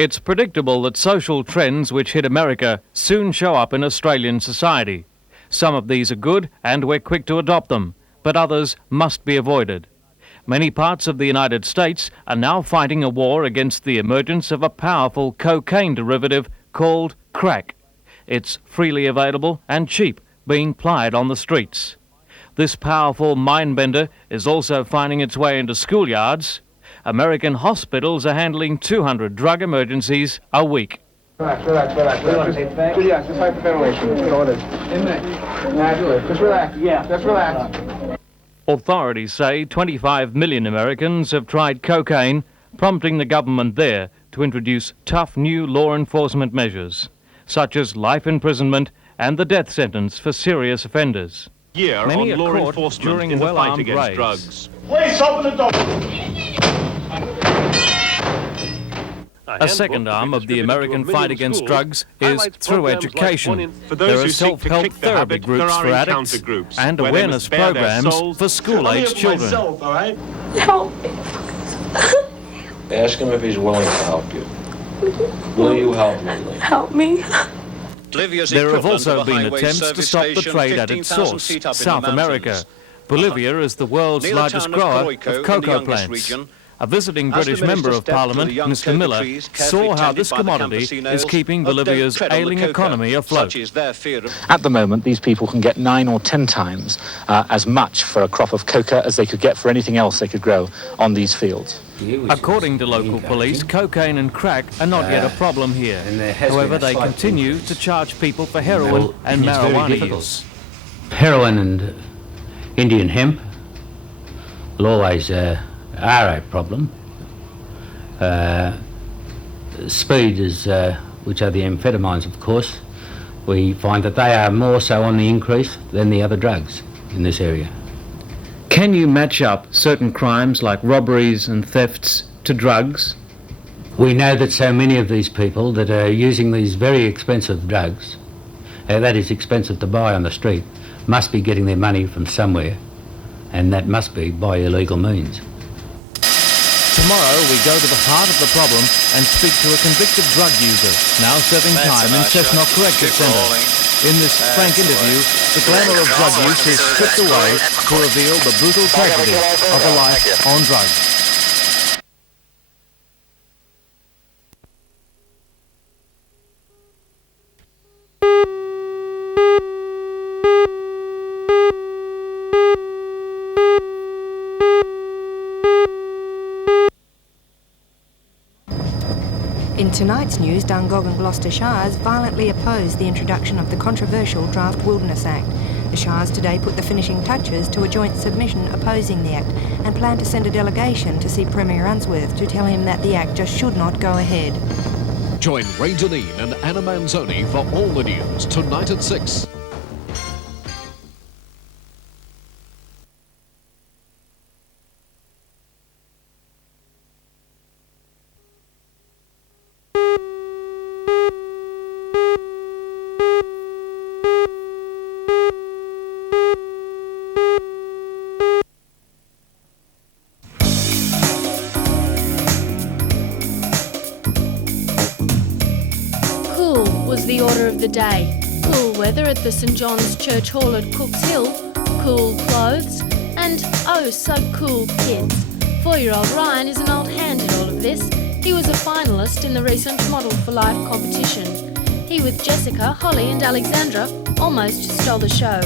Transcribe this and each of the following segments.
It's predictable that social trends which hit America soon show up in Australian society. Some of these are good and we're quick to adopt them, but others must be avoided. Many parts of the United States are now fighting a war against the emergence of a powerful cocaine derivative called crack. It's freely available and cheap, being plied on the streets. This powerful mindbender is also finding its way into schoolyards. American hospitals are handling 200 drug emergencies a week. Relax. Yes, just hyperventilation. You know what it is. Just relax. Yeah. Just relax. Authorities say 25 million Americans have tried cocaine, prompting the government there to introduce tough new law enforcement measures, such as life imprisonment and the death sentence for serious offenders. Many on law are caught enforcement during in the fight well-armed against raids. drugs. Please open the door. A second arm of the American fight against drugs is through education. There are self-help therapy groups for addicts and awareness programs for school-aged children. Help me. Ask him if he's willing to help you. Will you help me, Lee? Help me. There have also been attempts to stop the trade at its source, South America. Bolivia is the world's largest grower of cocoa plants. A visiting British Member of Parliament, Mr. Miller, saw how this commodity is keeping Bolivia's ailing economy afloat. At the moment, these people can get 9 or 10 times as much for a crop of coca as they could get for anything else they could grow on these fields. According to local police, cocaine and crack are not yet a problem here. However, they continue to charge people for heroin and marijuana use. Heroin and Indian hemp will always are a problem. Speed is, which are the amphetamines, of course, we find that they are more so on the increase than the other drugs in this area. Can you match up certain crimes like robberies and thefts to drugs? We know that so many of these people that are using these very expensive drugs, that is expensive to buy on the street, must be getting their money from somewhere, and that must be by illegal means. Tomorrow we go to the heart of the problem and speak to a convicted drug user, now serving time in Cessnock Corrective Centre. In this frank interview, the glamour of drug use is stripped away to reveal the brutal tragedy of a life on drugs. In tonight's news, Dungog and Gloucester Shires violently opposed the introduction of the controversial Draft Wilderness Act. The Shires today put the finishing touches to a joint submission opposing the Act and plan to send a delegation to see Premier Unsworth to tell him that the Act just should not go ahead. Join Ray Deneen and Anna Manzoni for all the news tonight at 6. The order of the day. Cool weather at the St John's Church Hall at Cook's Hill, cool clothes, and oh so cool kids. 4-year-old Ryan is an old hand at all of this. He was a finalist in the recent Model for Life competition. He with Jessica, Holly and Alexandra almost stole the show.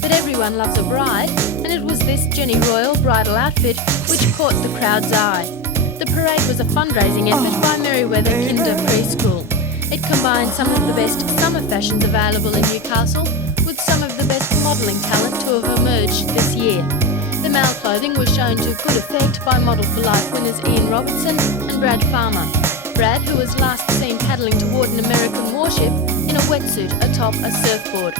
But everyone loves a bride, and it was this Jenny Royal bridal outfit which caught the crowd's eye. The parade was a fundraising effort by Merryweather Kinder Preschool. It combined some of the best summer fashions available in Newcastle with some of the best modelling talent to have emerged this year. The male clothing was shown to good effect by Model for Life winners Ian Robertson and Brad Farmer. Brad, who was last seen paddling toward an American warship in a wetsuit atop a surfboard.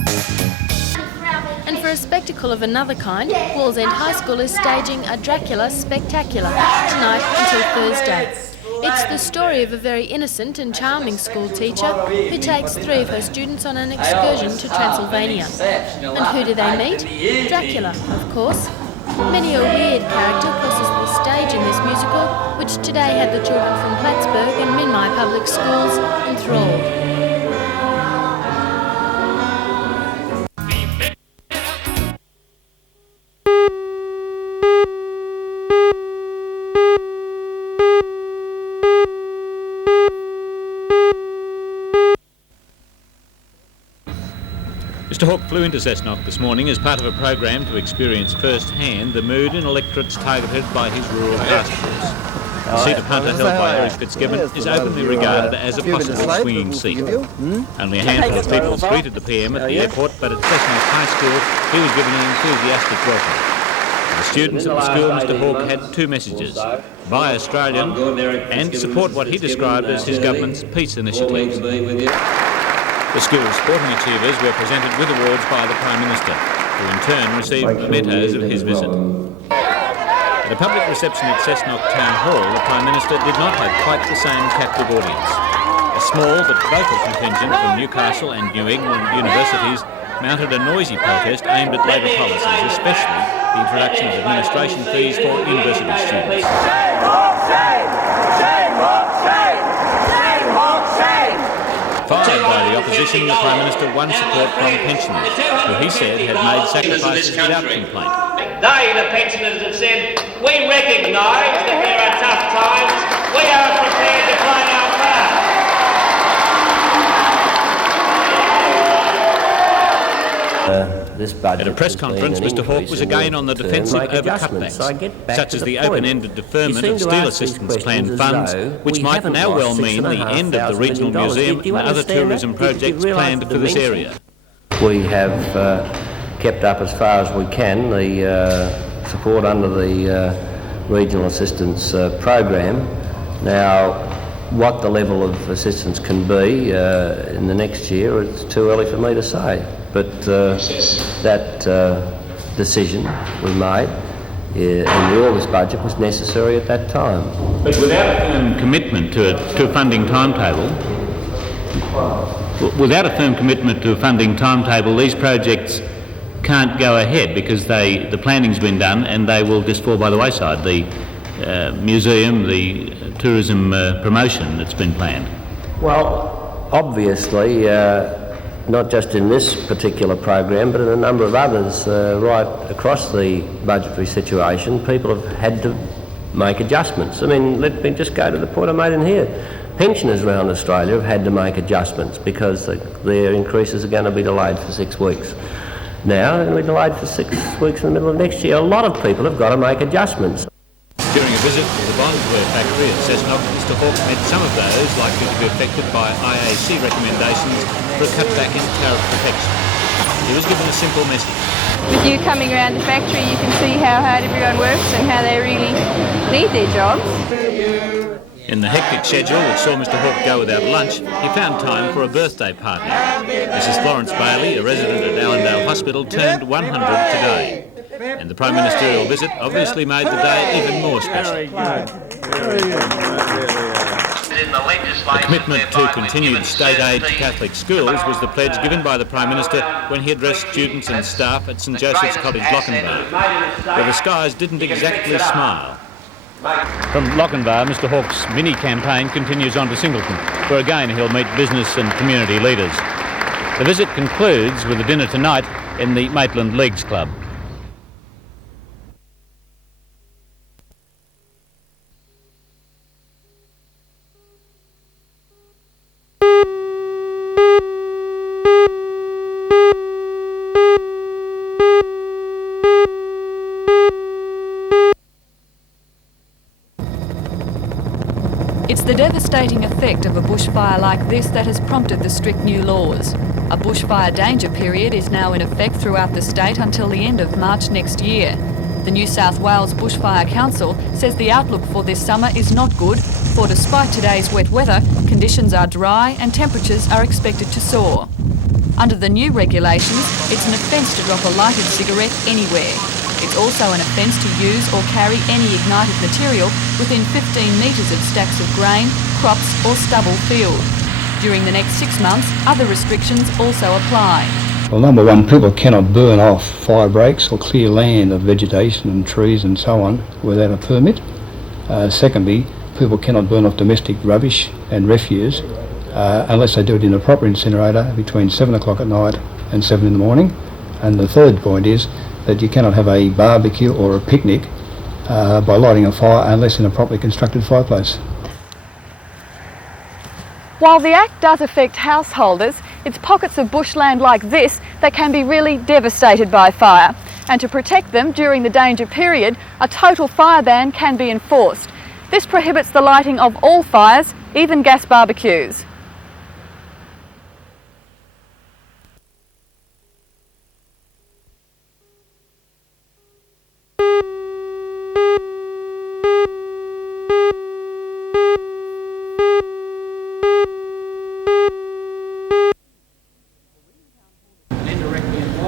And for a spectacle of another kind, Wallsend High School is staging a Dracula Spectacular tonight until Thursday. It's the story of a very innocent and charming school teacher who takes 3 of her students on an excursion to Transylvania. And who do they meet? Dracula, of course. Many a weird character crosses the stage in this musical, which which today had the children from Plattsburgh and Minmi Public Schools enthralled. Mr Hawke flew into Cessnock this morning as part of a program to experience firsthand the mood in electorates targeted by his rural task force. The seat of Hunter held by Eric Fitzgibbon is openly regarded as a possible swinging seat. Only a handful of people greeted the PM at the airport, but at Cessnock High School he was given an enthusiastic welcome. For the students at the school, Mr Hawke had two messages: buy Australian and support what he described as his government's peace initiatives. The school's sporting achievers were presented with awards by the Prime Minister, who in turn received mementos of his visit. At a public reception at Cessnock Town Hall, the Prime Minister did not have quite the same captive audience. A small but vocal contingent from Newcastle and New England universities mounted a noisy protest aimed at Labor policies, especially the introduction of administration fees for university students. Fired by the opposition, the Prime Minister won support from pensioners, who he said had made sacrifices without complaint. They, the pensioners, have said, we recognise that there are tough times, we are prepared to play our part. At a press conference, Mr Hawke was again on the defensive over cutbacks, such as the open-ended deferment of Steel Assistance Plan funds, which might now well mean the end of the regional museum and other tourism projects planned for this area. We have kept up as far as we can the support under the regional assistance program. Now, what the level of assistance can be in the next year, it's too early for me to say. But that decision we made in the August budget was necessary at that time. But without a firm commitment to a funding timetable, these projects can't go ahead because the planning's been done and they will just fall by the wayside. The museum, the tourism promotion that's been planned. Well, obviously, not just in this particular program, but in a number of others right across the budgetary situation, people have had to make adjustments. I mean, let me just go to the point I made in here. Pensioners around Australia have had to make adjustments because their increases are going to be delayed for 6 weeks. Now, they're going to be delayed for 6 weeks in the middle of next year. A lot of people have got to make adjustments. During a visit to the Bondsware factory at Cessnock, Mr Hawke met some of those likely to be affected by IAC recommendations for a cutback in tariff protection. He was given a simple message. With you coming around the factory, you can see how hard everyone works and how they really need their jobs. In the hectic schedule which saw Mr Hawke go without lunch, he found time for a birthday party. Mrs Florence Bailey, a resident at Allendale Hospital, turned 100 today. And the Prime Ministerial visit obviously made the day even more special. The commitment to continued state aid to Catholic schools was the pledge given by the Prime Minister when he addressed students and staff at St Joseph's College, Lochinvar, where the skies didn't exactly smile. From Lochinvar, Mr Hawke's mini-campaign continues on to Singleton, where again he'll meet business and community leaders. The visit concludes with a dinner tonight in the Maitland Leagues Club. It's the devastating effect of a bushfire like this that has prompted the strict new laws. A bushfire danger period is now in effect throughout the state until the end of March next year. The New South Wales Bushfire Council says the outlook for this summer is not good, for despite today's wet weather, conditions are dry and temperatures are expected to soar. Under the new regulations, it's an offence to drop a lighted cigarette anywhere. It's also an offence to use or carry any ignited material within 15 metres of stacks of grain, crops or stubble field. During the next 6 months, other restrictions also apply. Well, number one, people cannot burn off fire breaks or clear land of vegetation and trees and so on without a permit. Secondly, people cannot burn off domestic rubbish and refuse unless they do it in a proper incinerator between 7 o'clock at night and 7 in the morning. And the third point is that you cannot have a barbecue or a picnic by lighting a fire unless in a properly constructed fireplace. While the Act does affect householders, it's pockets of bushland like this that can be really devastated by fire. And to protect them during the danger period, a total fire ban can be enforced. This prohibits the lighting of all fires, even gas barbecues.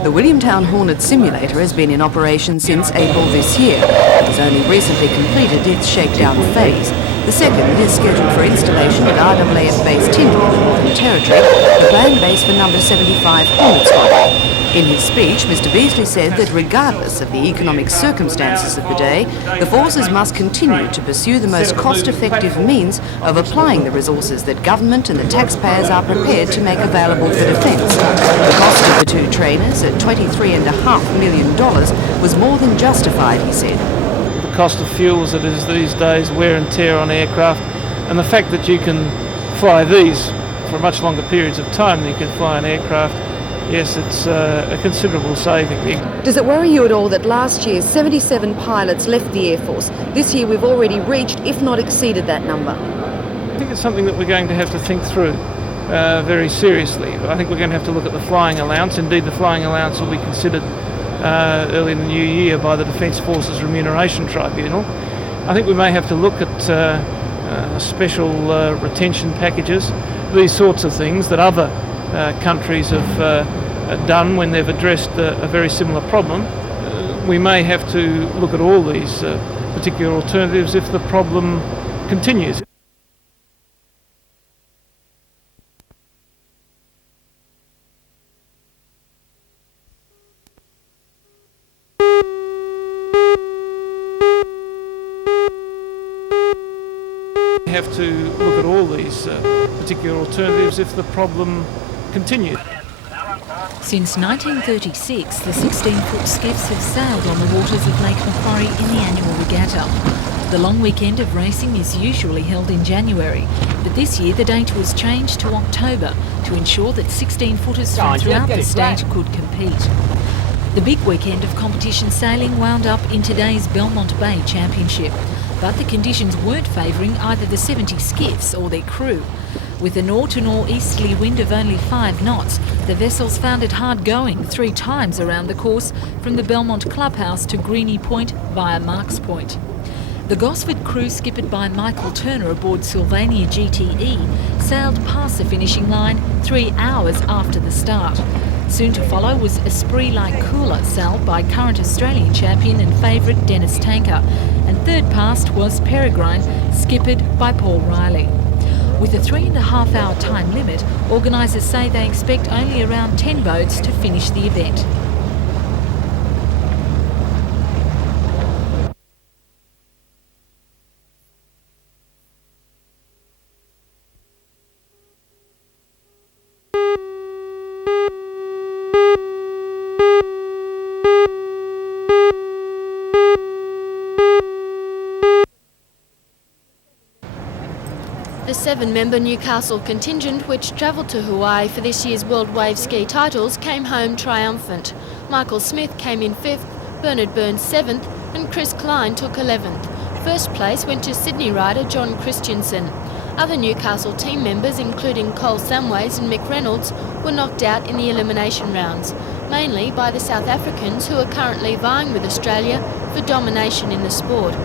The Williamtown Hornet simulator has been in operation since April this year. It has only recently completed its shakedown phase. The second is scheduled for installation at RAAF Base Tyndall in the Northern Territory, the planned base for number 75 Hornet Squadron. In his speech, Mr Beasley said that regardless of the economic circumstances of the day, the forces must continue to pursue the most cost-effective means of applying the resources that government and the taxpayers are prepared to make available for defence. The cost of the two trainers at $23.5 million was more than justified, he said. The cost of fuel as it is these days, wear and tear on aircraft, and the fact that you can fly these for much longer periods of time than you can fly an aircraft, yes, it's a considerable saving. Does it worry you at all that last year 77 pilots left the Air Force? This year we've already reached, if not exceeded, that number. I think it's something that we're going to have to think through very seriously. I think we're going to have to look at the flying allowance. Indeed, the flying allowance will be considered early in the new year by the Defence Forces Remuneration Tribunal. I think we may have to look at special retention packages, these sorts of things that other countries have done when they've addressed a very similar problem. We may have to look at all these particular alternatives if the problem continues. We have to look at all these particular alternatives if the problem continues. Since 1936, the 16-foot skiffs have sailed on the waters of Lake Macquarie in the annual regatta. The long weekend of racing is usually held in January, but this year the date was changed to October to ensure that 16-footers from throughout the state could compete. The big weekend of competition sailing wound up in today's Belmont Bay Championship, but the conditions weren't favouring either the 70 skiffs or their crew. With a north-to-northeasterly wind of only 5 knots, the vessels found it hard going 3 times around the course from the Belmont Clubhouse to Greeny Point via Marks Point. The Gosford crew, skippered by Michael Turner aboard Sylvania GTE, sailed past the finishing line 3 hours after the start. Soon to follow was Esprit Like Cooler, sailed by current Australian champion and favourite Dennis Tanker, and third past was Peregrine, skippered by Paul Riley. With a 3.5-hour time limit, organisers say they expect only around 10 boats to finish the event. The 7-member Newcastle contingent, which travelled to Hawaii for this year's World Wave Ski titles, came home triumphant. Michael Smith came in 5th, Bernard Burns 7th and Chris Klein took 11th. First place went to Sydney rider John Christensen. Other Newcastle team members, including Cole Samways and Mick Reynolds, were knocked out in the elimination rounds, mainly by the South Africans, who are currently vying with Australia for domination in the sport.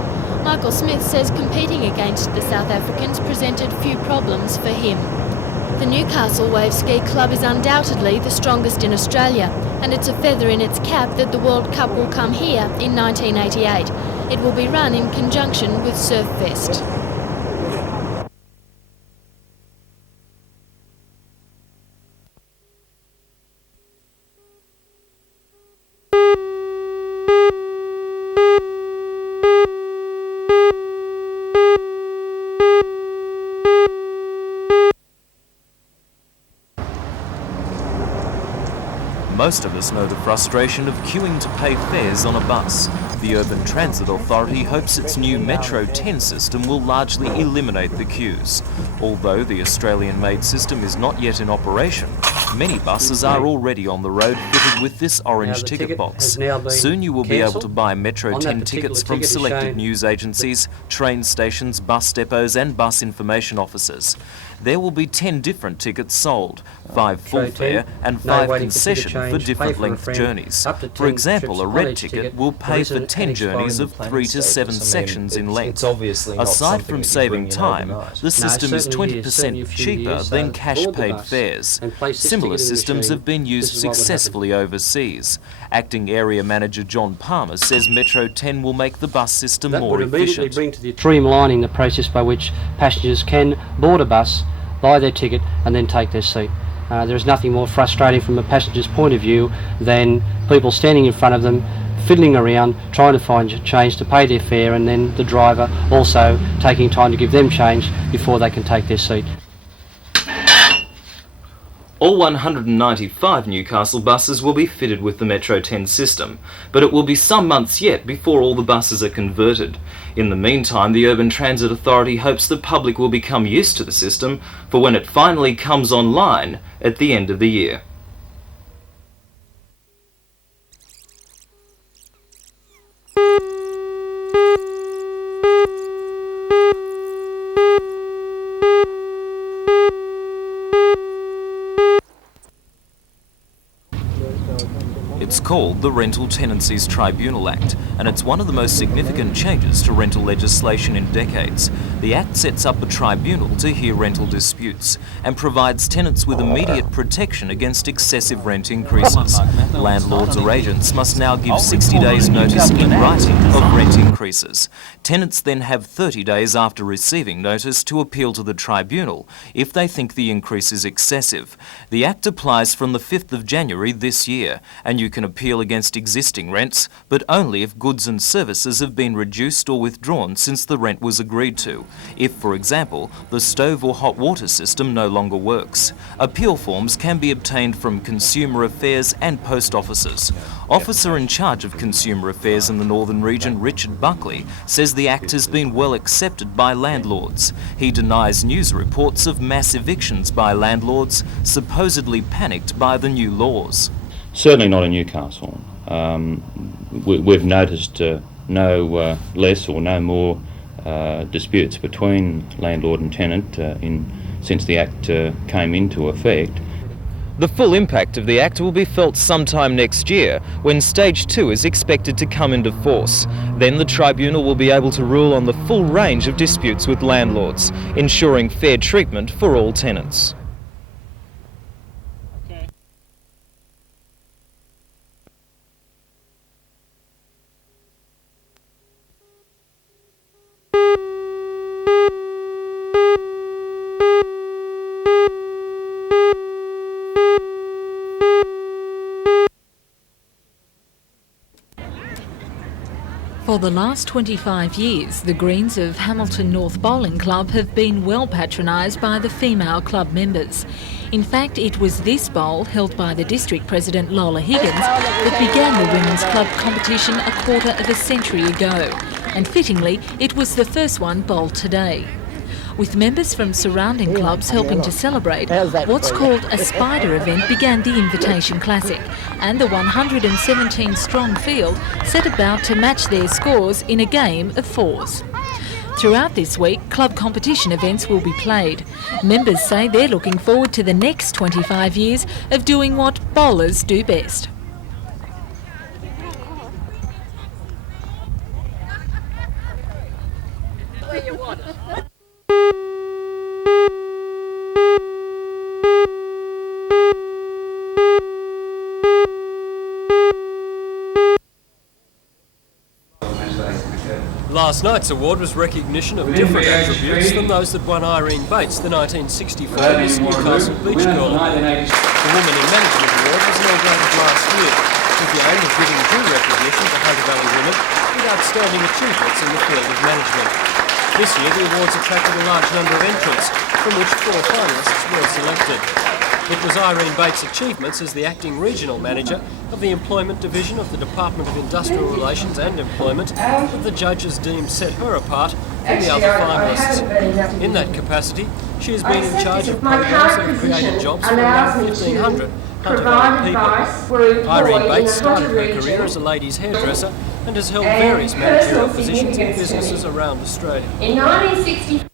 Michael Smith says competing against the South Africans presented few problems for him. The Newcastle Wave Ski Club is undoubtedly the strongest in Australia, and it's a feather in its cap that the World Cup will come here in 1988. It will be run in conjunction with Surfest. Most of us know the frustration of queuing to pay fares on a bus. The Urban Transit Authority hopes its new Metro 10 system will largely eliminate the queues. Although the Australian-made system is not yet in operation, many buses are already on the road fitted with this orange ticket box. Soon you will be able to buy Metro 10 tickets from selected news agencies, train stations, bus depots and bus information offices. There will be 10 different tickets sold, 5 full fare and 5 concession for different length journeys. For example, a red ticket will pay for 10 journeys of 3 to 7 sections in length. Aside from saving time, the system is 20% cheaper than cash-paid fares. Similar systems have been used successfully overseas. Acting Area Manager John Palmer says Metro 10 will make the bus system more efficient. Streamlining the process by which passengers can board a bus, buy their ticket and then take their seat. There is nothing more frustrating from a passenger's point of view than people standing in front of them, fiddling around, trying to find change to pay their fare, and then the driver also taking time to give them change before they can take their seat. All 195 Newcastle buses will be fitted with the Metro 10 system, but it will be some months yet before all the buses are converted. In the meantime, the Urban Transit Authority hopes the public will become used to the system for when it finally comes online at the end of the year. It's called the Rental Tenancies Tribunal Act, and it's one of the most significant changes to rental legislation in decades. The Act sets up a tribunal to hear rental disputes and provides tenants with immediate protection against excessive rent increases. Landlords or agents must now give 60 days notice in writing of rent increases. Tenants then have 30 days after receiving notice to appeal to the tribunal if they think the increase is excessive. The Act applies from the 5th of January this year, and you can appeal against existing rents, but only if goods and services have been reduced or withdrawn since the rent was agreed to. If, for example, the stove or hot water system no longer works. Appeal forms can be obtained from Consumer Affairs and post offices. Officer in charge of Consumer Affairs in the Northern Region, Richard Buckley, says the Act has been well accepted by landlords. He denies news reports of mass evictions by landlords, supposedly panicked by the new laws. Certainly not in Newcastle. We've noticed no less or no more disputes between landlord and tenant since the Act came into effect. The full impact of the Act will be felt sometime next year, when Stage 2 is expected to come into force. Then the tribunal will be able to rule on the full range of disputes with landlords, ensuring fair treatment for all tenants. For the last 25 years, the Greens of Hamilton North Bowling Club have been well patronised by the female club members. In fact, it was this bowl, held by the district president Lola Higgins, that began the women's club competition a quarter of a century ago. And fittingly, it was the first one bowled today. With members from surrounding clubs helping to celebrate, what's called a spider event began the Invitation Classic, and the 117-strong field set about to match their scores in a game of fours. Throughout this week, club competition events will be played. Members say they're looking forward to the next 25 years of doing what bowlers do best. Last night's award was recognition of different attributes than those that won Irene Bates, the 1964 Miss Newcastle Beach Girl Award. The Woman in Management Award was inaugurated last year, with the aim of giving due recognition to Hunter Valley women with outstanding achievements in the field of management. This year the awards attracted a large number of entrants, from which 4 finalists were selected. It was Irene Bates' achievements as the acting regional manager of the Employment Division of the Department of Industrial Relations and Employment that the judges deemed set her apart from the other finalists. In that capacity, she has been in charge of programs that have created jobs for around 1,500 hunter-valley people. Irene Bates started her career as a ladies' hairdresser and has held various managerial positions in businesses around Australia. In 1960.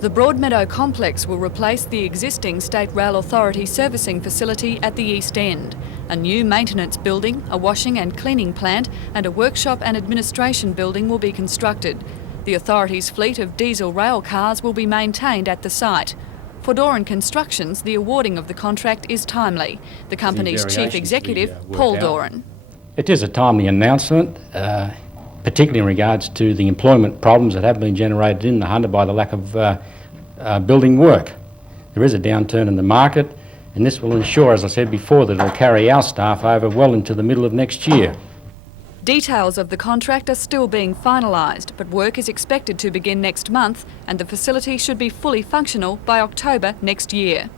The Broadmeadow complex will replace the existing State Rail Authority servicing facility at the East End. A new maintenance building, a washing and cleaning plant and a workshop and administration building will be constructed. The authority's fleet of diesel rail cars will be maintained at the site. For Doran Constructions, the awarding of the contract is timely. The company's chief executive, Paul Doran. It is a timely announcement, particularly in regards to the employment problems that have been generated in the Hunter by the lack of building work. There is a downturn in the market, and this will ensure, as I said before, that it will carry our staff over well into the middle of next year. Details of the contract are still being finalised, but work is expected to begin next month and the facility should be fully functional by October next year.